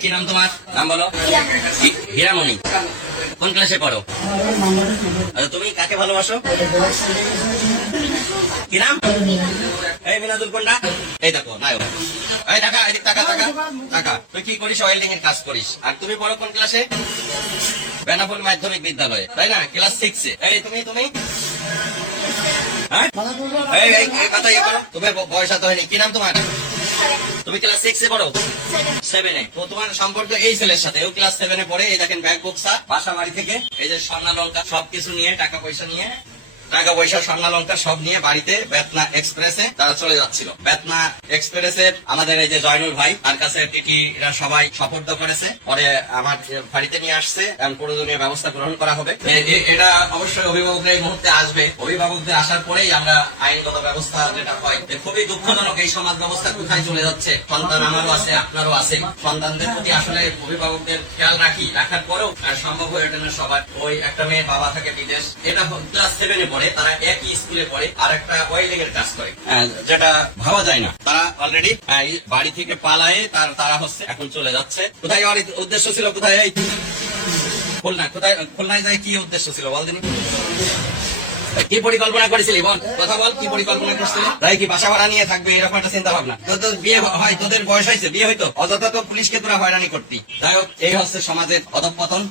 কি নাম তোমার? নাম বলো। হীরামণি। কোন ক্লাসে পড়ো? আচ্ছা, তুমি কাকে ভালোবাসো? কি নাম? এই মিনাজুল কোনটা? এই দেখো নায়ক। এই টাকা, এদিক টাকা টাকা টাকা। তুই কি করিস? ওয়েল্ডিং এর কাজ করিস। আর তুমি পড়ো কোন ক্লাসে? বেনাপোল মাধ্যমিক বিদ্যালয়ে, তাই না? ক্লাস 6 এ। এই তুমি তুমি হ্যাঁ? এই কথা ইয়ে করো। তোমার বয়স তো হয়নি। কি নাম তোমার? তুমি ক্লাস 6 এ পড়ো? 7 এ। তো তোমার সম্পর্ক এই ছেলের সাথে। ও ক্লাস 7 এ পড়ে। এই দেখেন ব্যাগ বুকসা, বাসা বাড়ি থেকে এই যে স্বর্ণালঙ্কার সবকিছু নিয়ে, টাকা পয়সা নিয়ে, টাকা পয়সা স্বর্ণালঙ্কার সব নিয়ে বাড়িতে বেতনা এক্সপ্রেসে তারা চলে যাচ্ছিল। বেতনা এক্সপ্রেসে আমাদের এই যে জয়নুল ভাই, তার কাছে টিটিরা সবাই সপর্দ করেছে। পরে আমার বাড়িতে নিয়ে আসছে, প্রয়োজনীয় ব্যবস্থা গ্রহণ করা হবে। এটা অবশ্যই অভিভাবকরা এই মুহূর্তে আসবে। অভিভাবকদের আসার পরেই আমরা আইনগত ব্যবস্থা যেটা হয়। খুবই দুঃখজনক এই সমাজ ব্যবস্থা কোথায় চলে যাচ্ছে। সন্তান আমারও আছে, আপনারও আছে। সন্তানদের প্রতি আসলে অভিভাবকদের খেয়াল রাখার পরেও সম্ভব হয়ে ওঠে না সবার। ওই একটা মেয়ের বাবা থাকে বিদেশ, এটা ক্লাস 7 এ পড়ে, তারা একই স্কুলে পড়ে, আর একটা ওয়েল্ডিং এর কাজ করে, যেটা ভাবা যায় না। তারা অলরেডি বাড়ি থেকে পালায়ে তারা হচ্ছে এখন চলে যাচ্ছে। কোথায় যাওয়ার উদ্দেশ্য ছিল? কোথায়? এই খুলনা। কোথায় খুলনায় যায়? কি উদ্দেশ্য ছিল বল দিন? কি পরিকল্পনা করেছিলি বল? কথা বল, কি পরিকল্পনা করছিলি? তাই কি বাসা ভাড়া নিয়ে থাকবে এরকম একটা চিন্তা ভাবনা? তোর বিয়ে হয়, তোদের বয়স হয়েছে, বিয়ে হয়তো, অযথা তো পুলিশকে তোরা হয়রানি করতি। যাই হোক, এই হচ্ছে সমাজের অধঃপতন।